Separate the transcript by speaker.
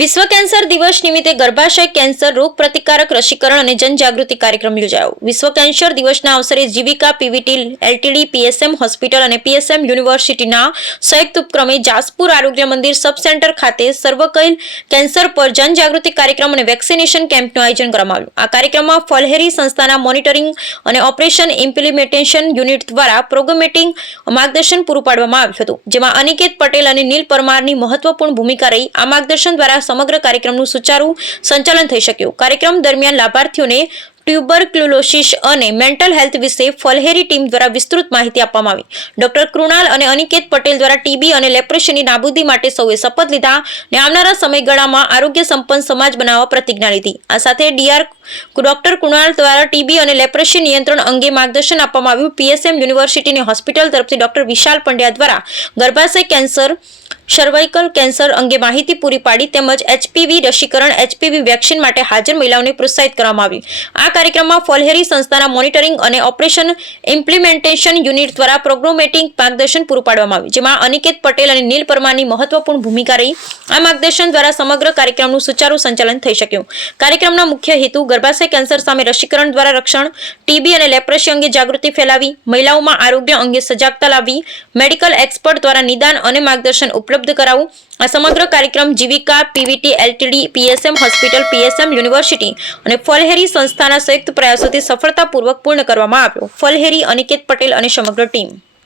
Speaker 1: વિશ્વ કેન્સર દિવસ નિમિત્તે ગર્ભાશય કેન્સર રોગ પ્રતિકારક રસીકરણ અને જનજાગૃતિ કાર્યક્રમ યોજાયો. વિશ્વ કેન્સર દિવસના અવસરે Jivika, PVT, LTD, PSM hospital અને પીએસએમ યુનિવર્સિટીના સંયુક્ત ઉપક્રમે જાસપુર આરોગ્ય મંદિર સબ સેન્ટર ખાતે સર્વકૈલ કેન્સર પર જનજાગૃતિ કાર્યક્રમ અને વેક્સિનેશન કેમ્પનું આયોજન કરવામાં આવ્યું. આ કાર્યક્રમમાં ફલહેરી સંસ્થાના મોનિટરિંગ અને ઓપરેશન ઇમ્પ્લિમેન્ટેશન યુનિટ દ્વારા પ્રોગ્રામેટિંગ માર્ગદર્શન પૂરું પાડવામાં આવ્યું હતું, જેમાં અનિકેત પટેલ અને નીલ પરમારની મહત્વપૂર્ણ ભૂમિકા રહી. આ માર્ગદર્શન દ્વારા સમગ્ર કાર્યક્રમનું સુચારું સંચાલન થઈ શક્યું. કાર્યક્રમ દરમિયાન લાભાર્થીઓને ટ્યુબરક્યુલોસિસ અને મેન્ટલ હેલ્થ વિશે ફલહેરી ટીમ દ્વારા વિસ્તૃત માહિતી આપવામાં આવી. ડોક્ટર કૃણાલ અને અનિકેત પટેલ દ્વારા ટીબી અને લેપ્રેશનની નાબૂદી માટે સૌએ શપથ લીધા અને આવનારા સમયગાળામાં આરોગ્ય સંપન્ન સમાજ બનાવવા પ્રતિજ્ઞા લીધી. આ સાથે ડીઆર ડોક્ટર કૃણાલ દ્વારા ટીબી અને લેપ્રેશન નિયંત્રણ અંગે માર્ગદર્શન આપવામાં આવ્યું. પીએસએમ યુનિવર્સિટીની હોસ્પિટલ તરફથી ડોક્ટર વિશાલ પંડ્યા દ્વારા ગર્ભાશય કેન્સર સર્વાઇકલ કેન્સર અંગે માહિતી પૂરી પાડી તેમજ એચપીવી રસીકરણ એચપીવી વેક્સિન માટે હાજર મહિલાઓને પ્રોત્સાહિત કરવામાં આવી આ કાર્યક્રમમાં ફોલહેરી સંસ્થાના મોનિટરિંગ અને ઓપરેશન ઇમ્પ્લિમેન્ટેશન યુનિટ દ્વારા પ્રોગ્રોમેટિંગ માર્ગદર્શન પૂરું પાડવામાં આવ્યું, જેમાં અનિકેત પટેલ અને નીલ પરમારની મહત્વપૂર્ણ ભૂમિકા રહી. આ માર્ગદર્શન દ્વારા સમગ્ર કાર્યક્રમનું સુચારુ સંચાલન થઈ શક્યું. કાર્યક્રમના મુખ્ય હેતુ ગર્ભાશય કેન્સર સામે રસીકરણ દ્વારા રક્ષણ ટીબી અને લેપ્રસી અંગે જાગૃતિ ફેલાવી, મહિલાઓમાં આરોગ્ય અંગે સજાગતા લાવવી, મેડિકલ એક્સપર્ટ દ્વારા નિદાન અને માર્ગદર્શન ઉપલબ્ધ કરાવવું આ સમગ્ર કાર્યક્રમ Jeevika, PVT, LTD, PSM, hospital, PSM, university અને ફલહેરી સંસ્થાના સંયુક્ત પ્રયાસોથી સફળતાપૂર્વક પૂર્ણ કરવામાં આવ્યો. ફલહેરી અનિકેત પટેલ અને સમગ્ર ટીમ.